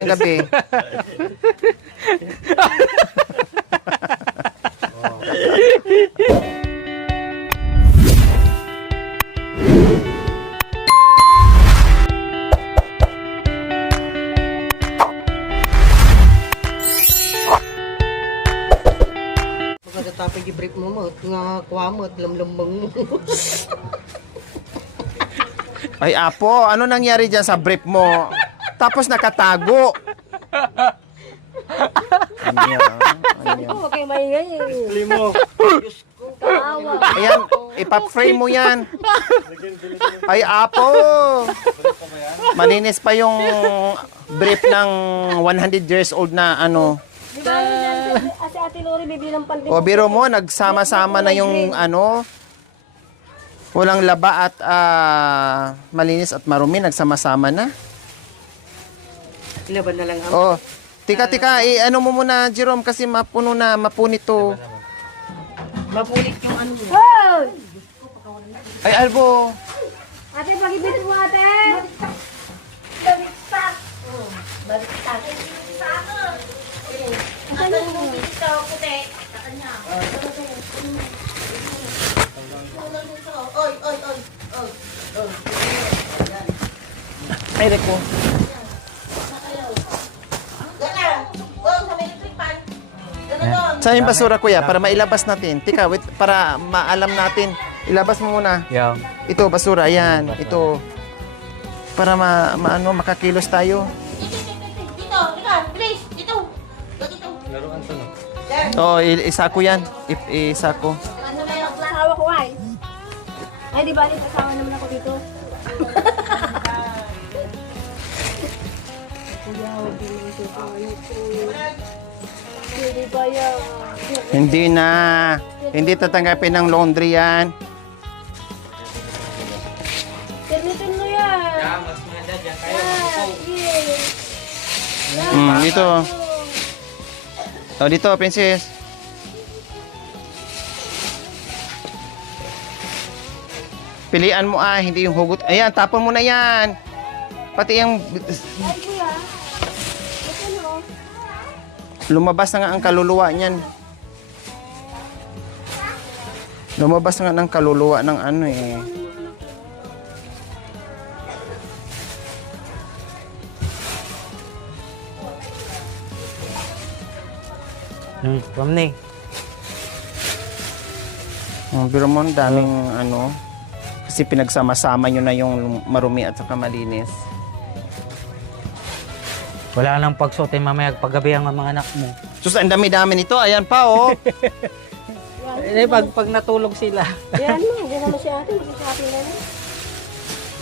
gabi. Pagkatapos i-break mo nga kuha mo at lamlambang mo. Ay, Apo, ano nangyari dyan sa brief mo? Tapos nakatago. Ano yan? Ano yan? Huwag kayo maingay. Limo. Kawawa. Ayan, ipap-frame mo yan. Ay, Apo. Malinis pa yung brief ng 100 years old na ano. Di ba si Ate Lori bibili ng pandemik? O, biro mo, nagsama-sama na yung ano, walang laba at malinis at marumi, nagsama-sama na. Laban na lang ang Oh, tika, ano mo muna, Jerome, kasi mapuno na, mapunit to. mapulit yung ano niya. Hoy! Ay, Albo. Ate, pag-ibigin mo ate! Baliktad! Baliktad! Ano yung dito, puti? Sa kanya. Ay, Reko. Saan yung basura, kuya? Para mailabas natin. Tika, wait, para maalam natin. Ilabas mo muna. Yung Ito, basura. Ayan. Ito. Para makakilos tayo. Dito, please, dito. Dito. laruan to, no? Oo, isako yan. Isako. Ano na yung asawa ko ay? Ay, di ba alis asawa naman ako dito? Hindi ba yan? Hindi na. Hindi tatanggapin ng laundry yan. Permitin mo yan. Mas maganda dyan kayo. Dito. Oh, dito, princess. Pilian mo hindi yung hugot. Ayan, tapon mo na yan. Pati yung Ay, kuya. Ito no. lumabas na nga ang kaluluwa niyan. Lumabas nga ng kaluluwa ng ano eh. Pamni. Pero mo, ang daming ano. Kasi pinagsama-sama nyo na yung marumi at saka malinis. Wala nang pagsuot mamaya paggabi ang mga anak mo. Sus, ang dami-dami nito. Ayan pa, oh. Eh, pag natulog sila. Yan mo, hindi naman si ate. Mag-shopping na lang.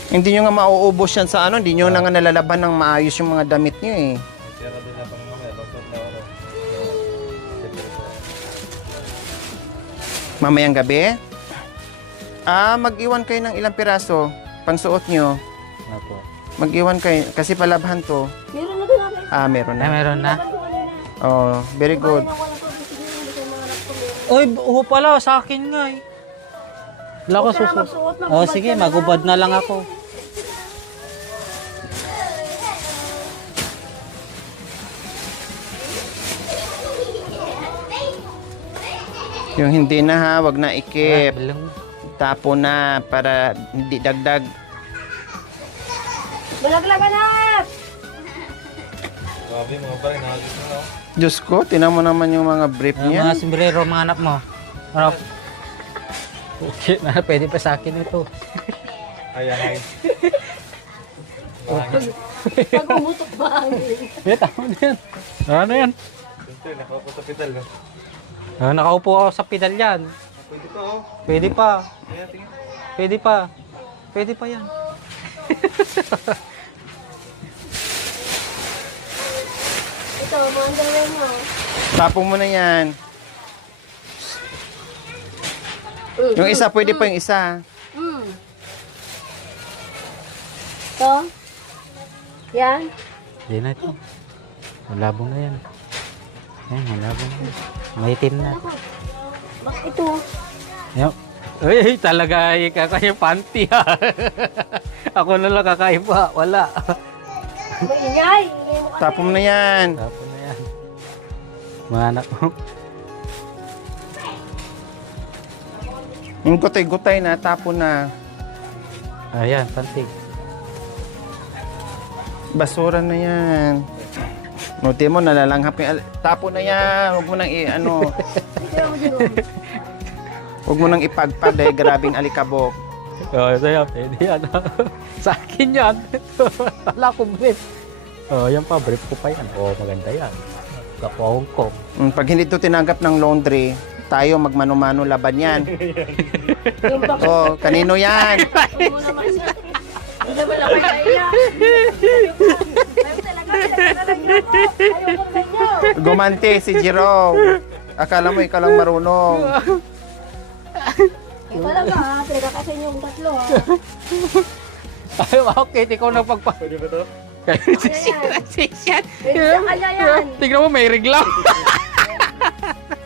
Hindi nyo nga mauubos yan sa ano. Hindi nyo na nga nalalaban ng maayos yung mga damit nyo eh. Mamayang gabi? Mag-iwan kayo ng ilang piraso. Pangsuot nyo. Opo. Mag-iwan kayo. Kasi palabhan to. Meron na doon ate. Meron Na na. meron na? Oh, very good. Ako lang po, sige, hindi ko mga anak ko meron. Oy, uho pala sa akin nga eh. Wala ko Huwag ka na susuot. magsuot, Oh, magubad sige, ka na magubad lang. na lang ako. Yung hindi na ha, wag na ikip. Bilang. Tapo na para hindi dagdag. Balaglagan na! Diyos ko, tinan mo naman yung mga brief Mga niya. sombrero mga anak mo. Ano? Okay, na pwede pa sa akin ito. Pag umutok ba ang Eh, tama na yan. Ano yan? Nakaupo ako sa pedal yan. Pwede pa. Pwede pa. Pwede pa yan. Ito, mga underwear mo. Tapo mo na yan. Yung isa, pwede pa yung isa. Ito. Yan. Hindi na ito. Malabo na yan. Yan, malabo na yan. Maitim na. Bakit ito? Yup. Uy, talaga ay kakaya panty ha. Ako na lang kakaiba, wala. Maingay. Ingay mo Tapon mo na yan. Tapon na yan. Mga anak mo. Yung gutay-gutay na, tapon na. Ayan, pantig. Basura na yan. Nuti mo, nalalanghap yung... Tapon na yan. Huwag mo nang ano... Huwag mo nang ipagpag dahil grabing alikabok. Oh, sa'yo, pwede yan. Sa akin yan. Wala akong brief. Oh, yan pa, brief ko pa yan. Oh, maganda yan. Kapwa Hong Kong. Pag hindi ito tinanggap ng laundry, tayo magmano-mano laban yan. Yung baka. Oh, kanino yan? Huwag mo naman siya. Hindi naman ako kaya. Ayaw talaga. Ayaw ko sa inyo. Gumante si Jerome. Akala mo ikaw lang marunong. Ikaw talaga ha. Pinagkakasin yung tatlo ha. Ay, okay, ikaw na pagpa... Pwede ba to? Sisyan. Pwede sa kanya yan. Tignan mo, may reglaw.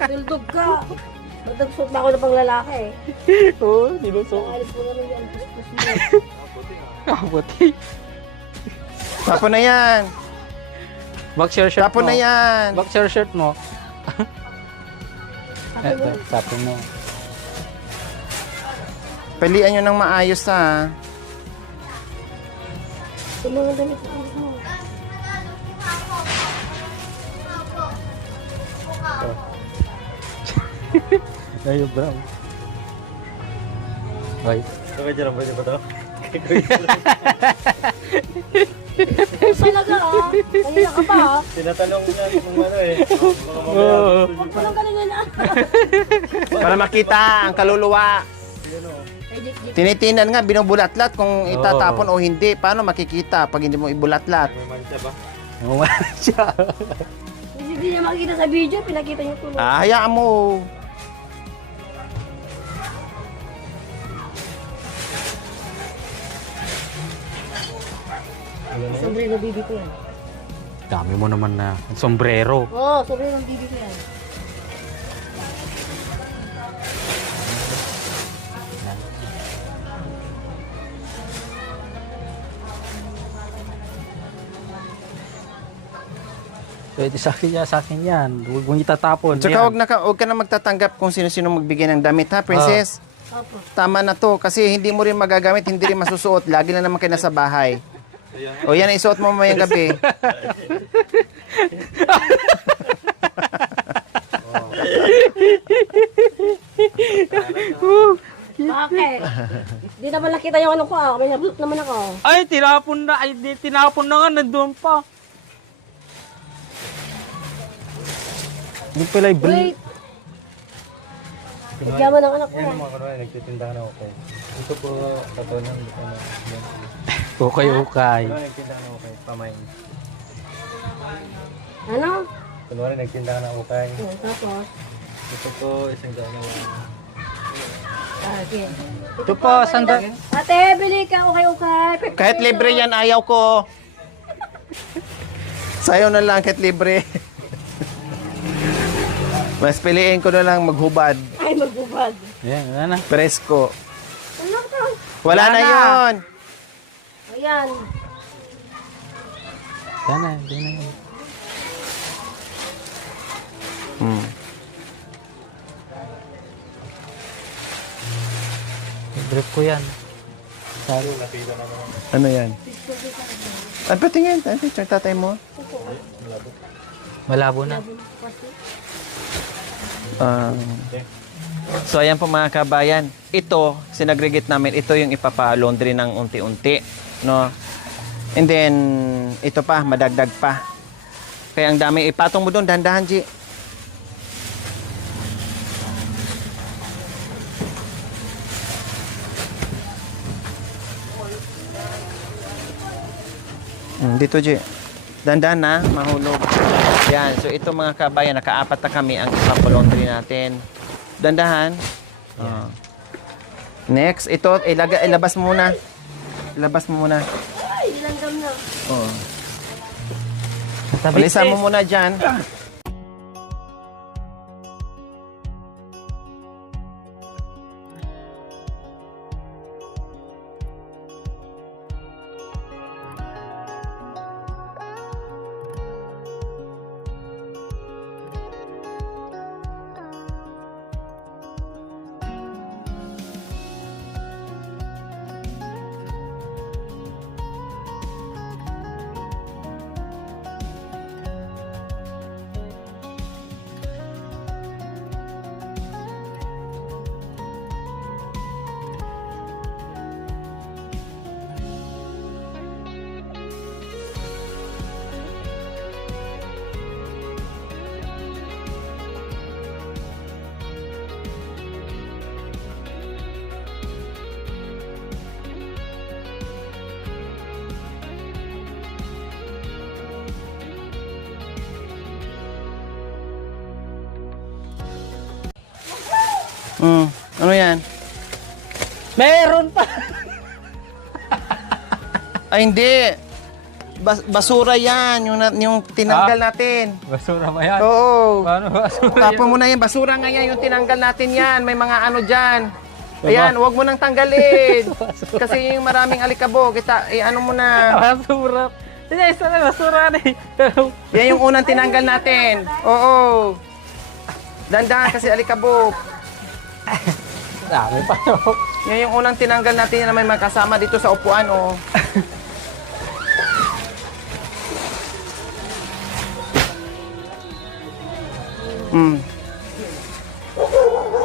Duldog ka. Magdagsuot na ako ng pang lalaki eh. Oo, nilusok. Alis mo naman yan. Puspus mo. Kabuti. Tapon na yan. Boxer shirt Tapon mo. na yan. Boxer shirt mo. Tapos mo. Tapon mo. Palian nyo ng maayos ha. Yung mga damit mo. Ayun, bro. Ay. Okay, Jerome, pwede ba to? Talaga ha. Kanina ka pa ha. Tinatanong niya kung ano eh. Oo. Huwag mo lang ganun na. Para makita ang kaluluwa. Tinitinan nga, binubulatlat kung itatapon o hindi. Paano makikita pag hindi mo ibulatlat? May mancha ba? Umala siya. Hindi niya makikita sa video. Pinakita niyo tuloy. Hayaan mo. Sombrero bibi ko yan. Dami mo naman na sombrero. Oo, sombrero bibi ko yan. Pwede sa akin yan. Huwag mong itatapon. Tsaka Yan. huwag ka na magtatanggap kung sino-sino magbigay ng damit ha, princess. Opo. Tama na to kasi hindi mo rin magagamit, hindi rin masusuot. Lagi na naman kayo nasa bahay. O yan, isuot mo mamayang gabi. Bakit? Di naman nakita yung ano ko ah. May nabulot naman ako. Ay, tinapon na. Ay, di, tinapon na nga. Nandun pa. Yung pala Wait! Nagyaman ng anak ko Yan ah. ang mga kunwari, nagtitinda ka na okay. Ito po, katonan. ukay-ukay. Kunwari, nagtinda ka na okay. Pamain. Ano? Kunwari, nagtinda ka na okay. Oh, tapos? Ito po, isang daan na Okay. Ito po, sanda. Ate, bili ka okay. Kahit libre yan, ayaw ko. Sayo na lang, kahit libre. Mas piliin ko na lang maghubad. Ay, magbubad. Yan, wala na. Presko. Ano ka? Wala na yun. Ayan. Yan na, hindi na yun. Hmm. Brief ko yan. Sabi. Ano yan? Ano pa tingin? Ano picture tatay mo? Malabo na. So ayan po mga kabayan, ito, sinagregate namin, ito yung ipapa-laundry ng unti-unti, no? And then, ito pa, madagdag pa. Kaya ang dami, ipatong mo doon, dahan-dahan, G. Dito, G. Dahan-dahan na, mahulog. Yan, so ito mga kabayan, nakaapat na kami ang ipapa-laundry natin. Dandahan. Next, ito, ilabas mo muna. Ilabas mo muna. Ay, ilanggam na. Oh. Alisan mo muna dyan. Ano yan? Meron pa! Ay, hindi. Basura yan. Yung tinanggal natin. Basura ba yan? Oo. Paano basura Tapon mo na yan. Basura nga yan. Yung tinanggal natin yan. May mga ano dyan. Ayan, huwag mo nang tanggalin. Kasi yung maraming alikabok. Ano mo na. Basura. Hindi, isa na basura na eh. Yan yung unang tinanggal natin. Oo. Dandahan kasi alikabok. Dami pa no. Yan yung unang tinanggal natin na may makasama dito sa upuan, oh.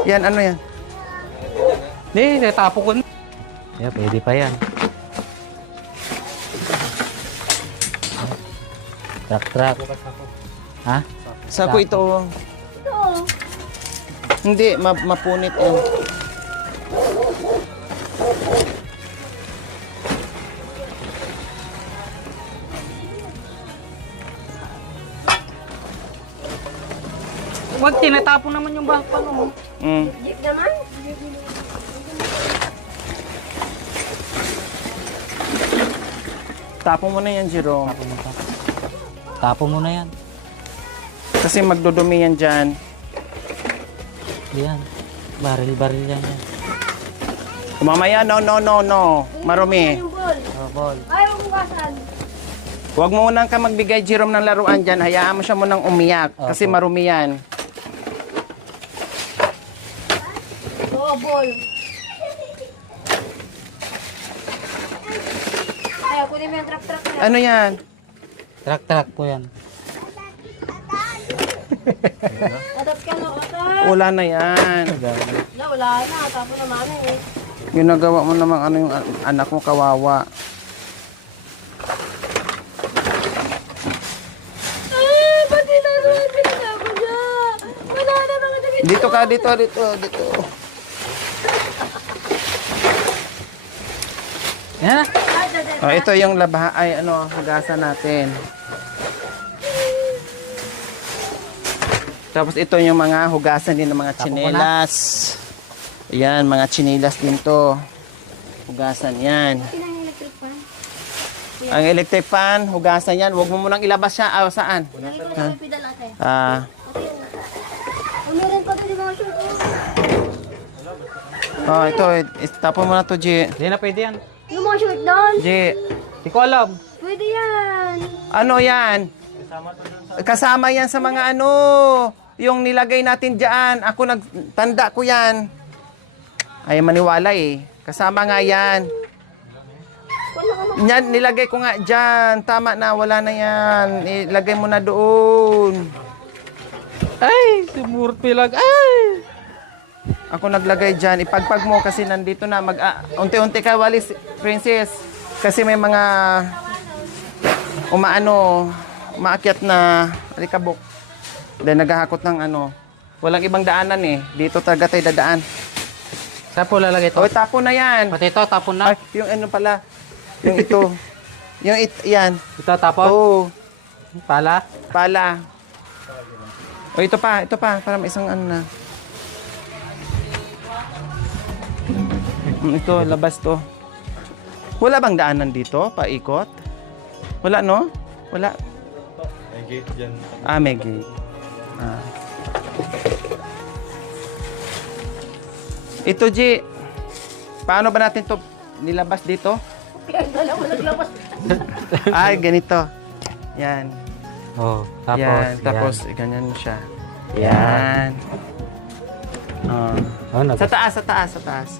Yan, ano yan? Hindi, natapo ko na. Yeah, pwede pa yan. Truck. Ha? Sako ito. Ito. Hindi, mapunit yan. Wag, tinatapon naman yung bakal no. Jeep naman. Tapon mo na yan, Jerome. Tapo mo na yan. Kasi magdudumi yan dyan. Yan. Baril yan. Mamaya, no. Marumi. Yung ball. Oh, ball. Ayaw bukasan. Huwag mo nang ka magbigay, Jerome, ng laruan dyan. Hayaan mo siya munang umiyak. Kasi Opo. marumi yan. Oo, ball. Ayaw, kunin mo yung truck na. Ano yan? Truck po yan. Atat ka no, atat. Wala na yan. Wala na. Tapos na mami eh. Ginagawa mo namang ano yung anak mo kawawa. Ba't nilaruan? Pinagabo niya. Wala na mga damit. Dito ka, dito. Yan na. Oh, ito yung hugasan natin. Tapos ito yung mga hugasan din ng mga Tapo ko na. tsinelas. Ayan, mga tsinelas din to. Hugasan yan. Pinang electric fan. Ang electric fan, hugasan yan. Huwag mo munang ilabas siya. Saan? Lagi ko na may pedal ate. Meron pa doon yung mga shirt. Ito. Tapon mo na to, G. Hindi na pwede yan. Yung mga shirt doon. G. Hindi ko alam. Pwede yan. Ano yan? Kasama yan sa mga yung nilagay natin dyan. Ako nagtanda ko yan. Ay, maniwala eh. Kasama nga yan. Yan, nilagay ko nga dyan. Tama na, wala na yan. Ilagay mo na doon. Ay, sumurot pilag. Ay! Ako naglagay dyan. Ipagpag mo kasi nandito na. Unti-unti ka, walis, princess. Kasi may mga umaakyat na alikabok. Dahil naghahakot ng walang ibang daanan eh. Dito talaga tayo dadaan. Saan po lalagay ito? O, tapo na yan. Pati ito, tapon na. Ay, yung pala. Yung ito. Yan. Ito, tapon. Oo. Pala. Pala. O, ito pa. Para may isang na. Ito, labas to. Wala bang daanan dito? Paikot? Wala, no? Wala. May gate dyan. May gate. Ito, G. Paano ba natin to nilabas dito? Dalawa naglabas. Ay, ganito. Yan. Oh, tapos. Yan. Tapos, ganyan siya. Yan. Sa taas.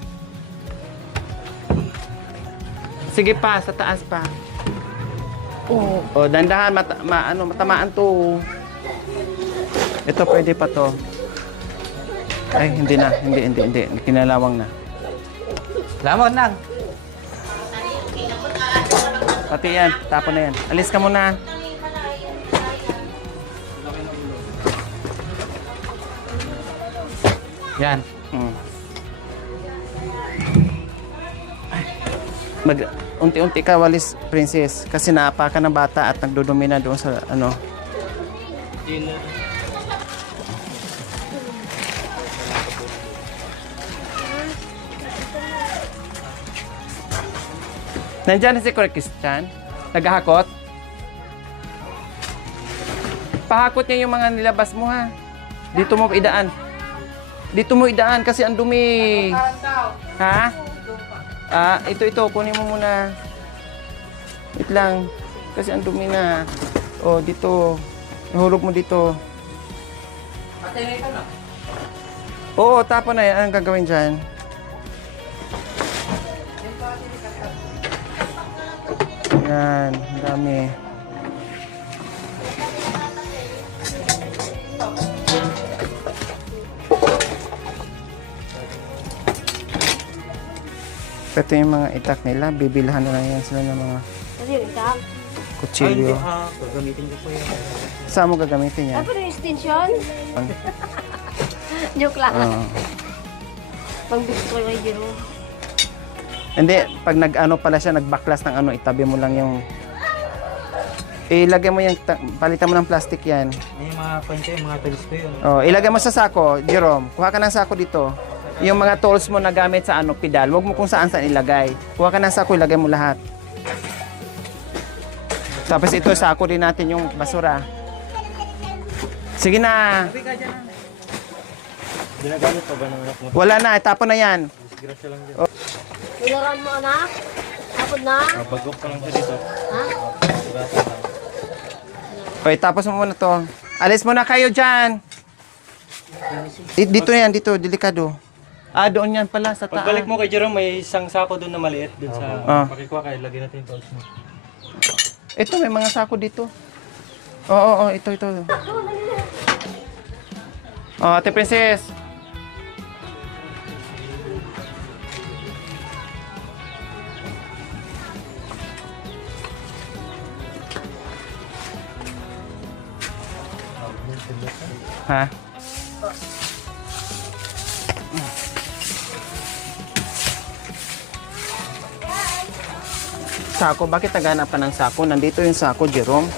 Sige pa, sa taas pa. Oh, dandahan, matamaan to. Ito, pwede pa to. Ay, hindi na. Hindi. Kinalawang na. Lamon lang. Pati yan, tapon na yan. Alis ka muna. Yan. Unti-unti ka, walis, princess. Kasi naapakan ng bata at nagdudumi na doon sa Nandiyan si Kuya Christian. Naghahakot. Pahakot niya yung mga nilabas mo ha. Dito mo idaan. Dito mo idaan kasi ang dumi. Ha? Ito. Kunin mo muna. Wait lang. Kasi ang dumi na. Oh, dito. Ihulog mo dito. Oo, tapon na yan. Anong gagawin dyan? Yan, ang dami. Ito yung mga itak nila. Bibilhan na lang yan sila ng mga Ano yung isang? kutsilyo. Gagamitin ko po yan. Saan mo gagamitin yan? Ano yung extension? Joke lang. Oo. Pang gusto ko yung Jero. Hindi, pag nag-ano pala siya, nagbaklas ng ano, itabi mo lang yung... Ilagay mo yung... Palitan mo ng plastic yan. May mga pancha, yung mga tools ko yun. Oh, ilagay mo sa sako, Jerome. Kuha ka ng sako dito. Yung mga tools mo na gamit sa ano, pedal, wag mo kung saan ilagay. Kuha ka ng sako, ilagay mo lahat. Tapos ito, sako din natin yung basura. Sige na. Ginagamit pa ba ng anak mo? Wala na, tapon na yan. Disgrasya lang dyan. Nilaran mo anak? Tapos na? Bagok pa lang siya dito. Ha? Sugatan lang. Okay, tapos mo muna to. Alis mo na kayo dyan. Dito yan, dito, delikado. Doon yan pala, sa taas. Pagbalik mo kay Jerome, may isang sako doon na maliit. Doon sa pakikuha kayo, lagyan natin yung tools mo. Ito, may mga sako dito. Oo, ito. Oh, Ate Princess. Ha? Sako? Bakit naghanap ka ng sako? Nandito yung sako, Jerome.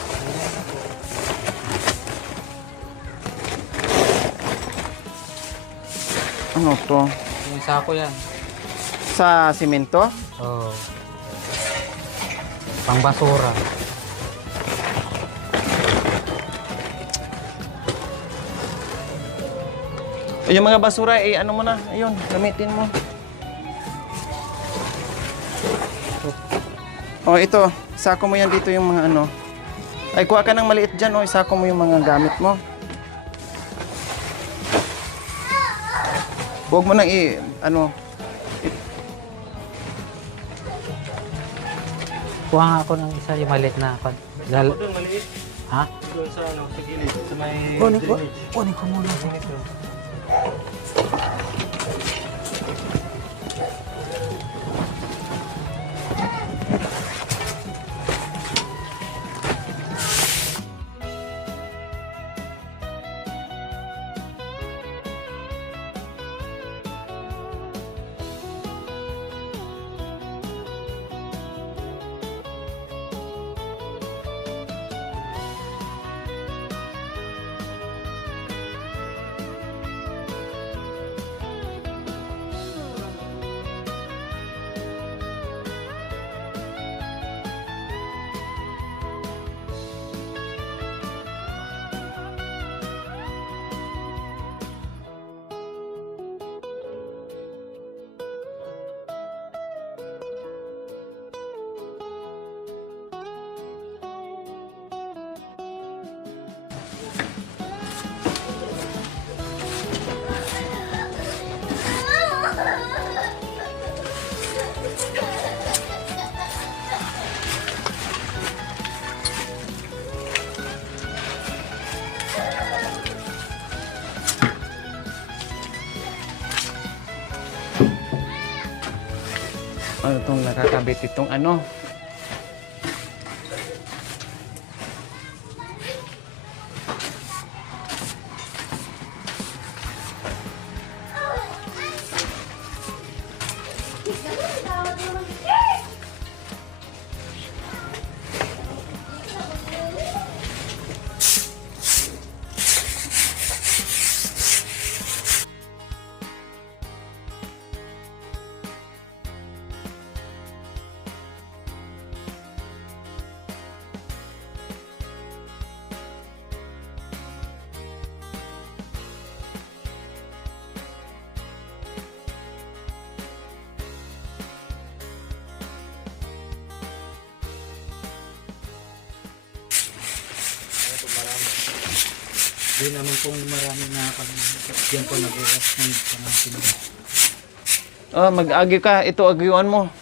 Ano to? Yung sako yan. Sa simento? Oo. Pang basura. Yung mga basura, ano mo na? Ayun, gamitin mo. Oh, ito. Sako mo yan dito yung mga ano. Ay, kuha ka ng maliit dyan, oh. Isako mo yung mga gamit mo. Huwag mo nang Kuha nga ako ng isa yung maliit na. Doon, maliit. Ha? Doon sa ano, sa gilid. Sa may Kunin ko muna. Ano itong nakakabit itong ano? Hindi naman pong marami na pag yan po nag-uwas ng pangapin. Oh, mag-agi ka. Ito, agyuan mo.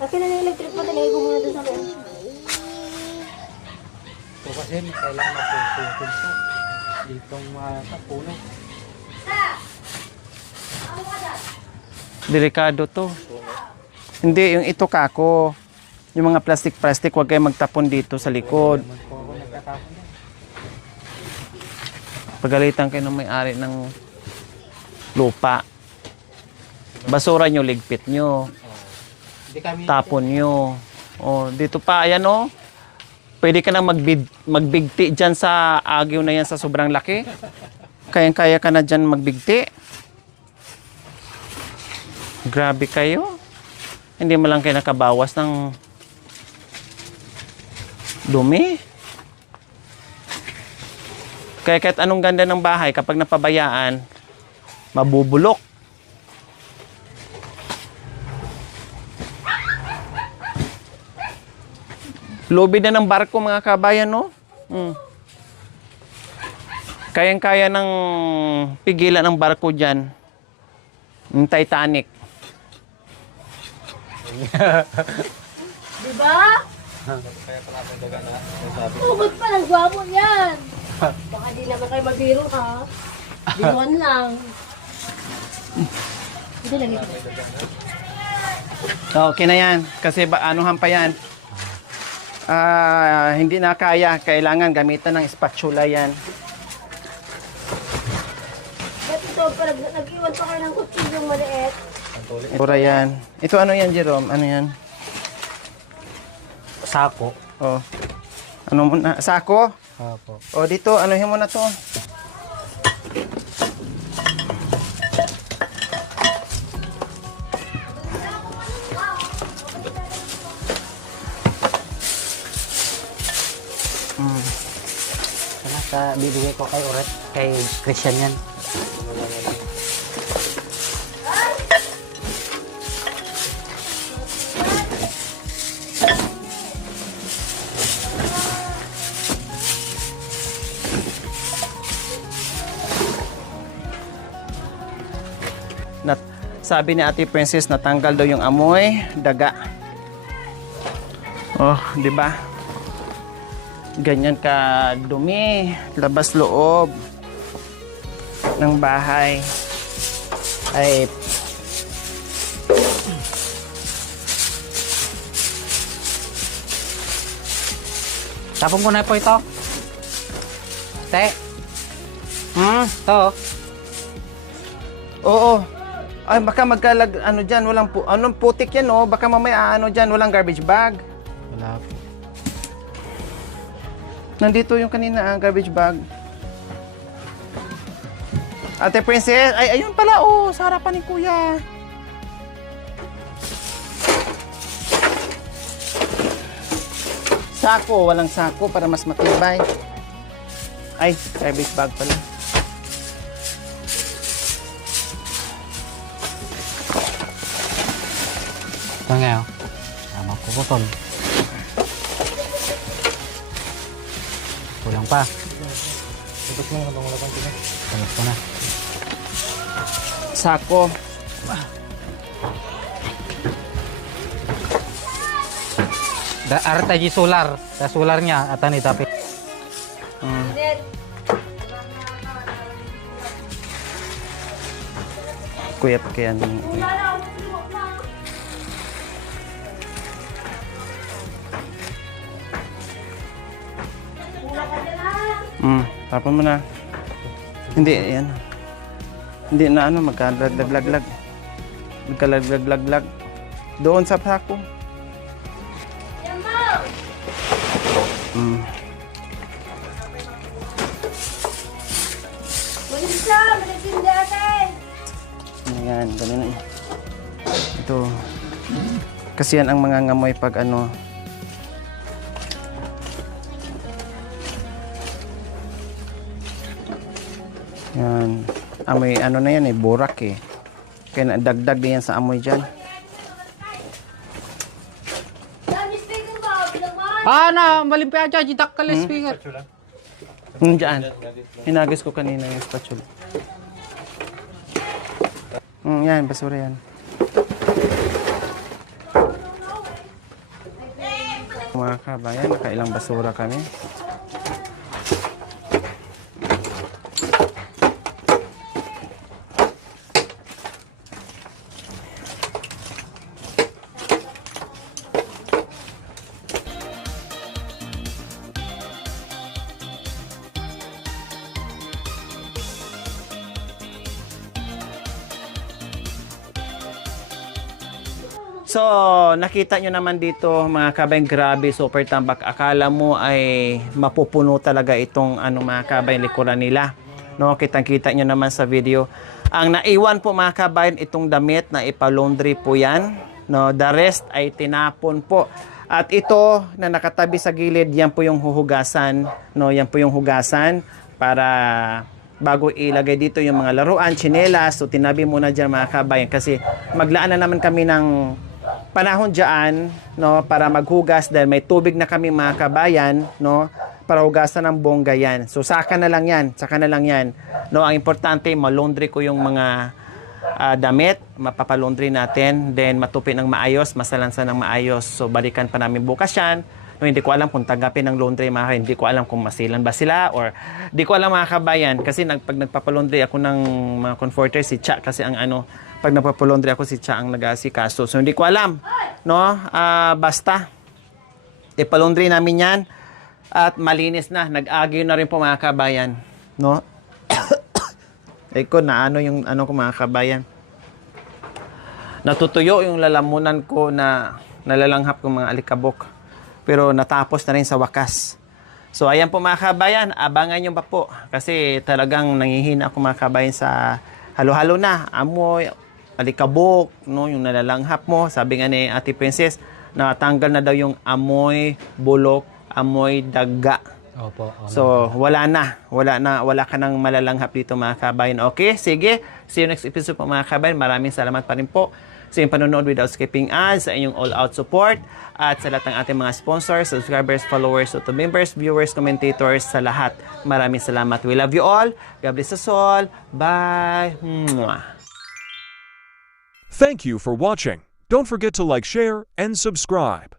Akin na yung electric pa, talagay ko muna doon sa loob. So kasi kailangan mapuputol sa ditong puno. Delikado to. Hindi, yung ito kako. Yung mga plastic, huwag kayo magtapon dito sa likod. Naman po ako nagtatapon yan. Pagalitan kayo ng may-ari ng lupa. Basura nyo, ligpit nyo. Hindi kami Tapon nyo. O, dito pa, ayan o. Pwede ka nang magbigti dyan sa agyo na yan sa sobrang laki. Kayang-kaya ka na dyan magbigti. Grabe kayo. Hindi mo lang kayo nakabawas ng dumi. Kaya kahit anong ganda ng bahay, kapag napabayaan, mabubulok. Lobby na ng barko mga kabayan, no? Kayang-kaya ng pigilan ng barko dyan. Yung Titanic. Diba? Ugot pa, nagwapo niyan. Baka di naman kayo magbiro ha. Binuan lang. Hindi lang ito. Okay na yan. Kasi anuhan pa yan. Hindi na kaya. Kailangan gamitan ng spatula yan. Ba't ito, parang nag-iwan pa kayo ng kutsilyong maliit? Pura yan. Ito ano yan, Jerome? Ano yan? sako. Oh. Ano muna? Sako? Opo. O dito, anuhin mo na to. Sana sa bibigay ko kay Oret, kay Christian yan. Sabi ni Ate Princess, natanggal daw yung amoy daga. Oh, di ba? Ganyan ka dumi, labas loob ng bahay. Ay Tapon ko na po ito. Te. Ito. oo. Ay, baka magkalag, ano dyan, walang, anong putik yan, oh. Baka mamaya, ano dyan, walang garbage bag. Wala po. Nandito yung kanina, garbage bag. Ate Princess, ay, ayun pala, oh, sa harapan ni Kuya. Sako, walang sako para mas matibay. Ay, garbage bag pala. Ito nga yun. Tama ko po ton. Kulang pa. Ipot mo na kung wala kang tina. Tanggap ko na. Sako. Arta di solar. Sa solar niya, atan itapit. Kuya, pakiyan. Tapon mo na. Hindi, yan. Hindi na ano, magkalaglag-laglag. Magkalaglag-laglag. Doon sa sako. Malis siya, malis ate. Ayan, ganun na. Ito. Kasi yan ang mga ngamoy pag ano. Yan. Amoy ano na yan eh, burak eh. Kaya dagdag din yan sa amoy dyan. Dami speaker ba? Bilang man. Na, malimpia dyan, jitak ka speaker. Diyan. Hinagis ko kanina yung spatula. Yan, basura yan. Mga kabayan, nakailang basura kami. So, nakita nyo naman dito mga kabayan, grabe, super tambak. Akala mo ay mapupuno talaga itong mga kabayan, likuran nila. No, kitang-kita nyo naman sa video. Ang naiwan po mga kabayan, itong damit na ipalaundry po yan. No, the rest ay tinapon po. At ito na nakatabi sa gilid, yan po yung huhugasan. No, yan po yung hugasan para bago ilagay dito yung mga laruan, tsinelas. So, tinabi muna dyan mga kabayan kasi maglaan na naman kami ng panahon dyan, no, para maghugas dahil may tubig na kami mga kabayan, no, para hugasan ng bongga yan. So, saka na lang yan. No, ang importante, malaundry ko yung mga damit, mapapalaundry natin, then matupi ng maayos, masalansan ng maayos. So, balikan pa namin bukas yan. No, hindi ko alam kung tanggapin ng laundry mga hindi ko alam kung masilan ba sila or hindi ko alam mga kabayan kasi pag nagpapalaundry ako ng mga comforter, si Cha kasi ang pag nagpapalaundry ako si Cha ang nag-aasikaso. So hindi ko alam, no? Basta ipalaundry namin yan at malinis na, nag-agyo na rin po mga kabayan, no? Eko na yung ko mga kabayan. Natutuyo yung lalamunan ko na nalalanghap ko mga alikabok. Pero natapos na rin sa wakas. So, ayan po mga kabayan, abangan nyo pa po. Kasi talagang nangihina ako mga kabayan sa halo-halo na. Amoy, alikabok, no, yung nalalanghap mo. Sabi nga ni Ate Princess, natanggal na daw yung amoy bulok, amoy daga. Opo. So, wala ka nang malalanghap dito mga kabayan. Okay, sige. See you next episode po mga kabayan. Maraming salamat pa rin po sa inyong panonood without skipping ads, sa inyong all-out support, at sa lahat ng ating mga sponsors, subscribers, followers, YouTube members, viewers, commentators, sa lahat. Maraming salamat. We love you all. God bless us all. Bye. Mwah. Thank you for watching. Don't forget to like, share, and subscribe.